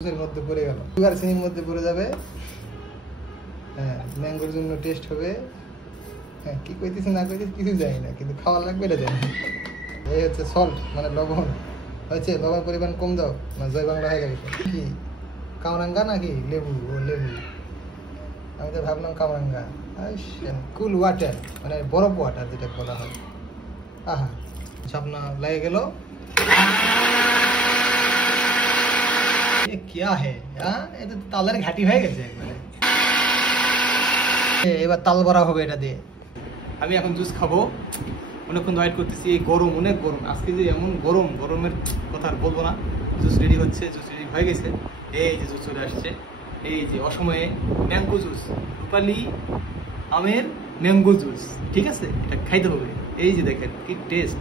মধ্যে পড়ে গেল, সুগার চিনির মধ্যে পড়ে যাবে। হ্যাঁ, ম্যাঙ্গোর জন্য টেস্ট হবে। হ্যাঁ, কি কইতেছি না কইতেছি কিছু জানি না, কিন্তু খাওয়ার লাগবে এটা জানি। এই হচ্ছে সল্ট, মানে লবণ হয়েছে। লবণ পরিমাণ কম দাও না, জয় বাংলা হয়ে যাবে। কি কামরাঙ্গা নাকি লেবু? ও লেবু, আমি তো ভাবলাম কামরাঙ্গা। কুল ওয়াটার, মানে বরফ ওয়াটার যেটা বলা হয়। আহা, ছাপনা লেগে গেল। क्या है এটা তো তালের ঘাটি হয়ে গেছে একবারে। এবার তাল ভরা হবে এটা দিয়ে। আমি এখন জুস খাবো, অনেকক্ষণ ওয়েট করতেছি। এই গরম, অনেক গরম আজকে, যে এমন গরম, গরমের কথা আর বলবো না। জুস রেডি হচ্ছে, জুস রেডি হয়ে গেছে। এই যে জুস চলে আসছে, এই যে অসময়ে ম্যাঙ্গো জুস, রূপালি আমের ম্যাঙ্গো জুস। ঠিক আছে, এটা খাইতে হবে। এই যে দেখেন কি টেস্ট।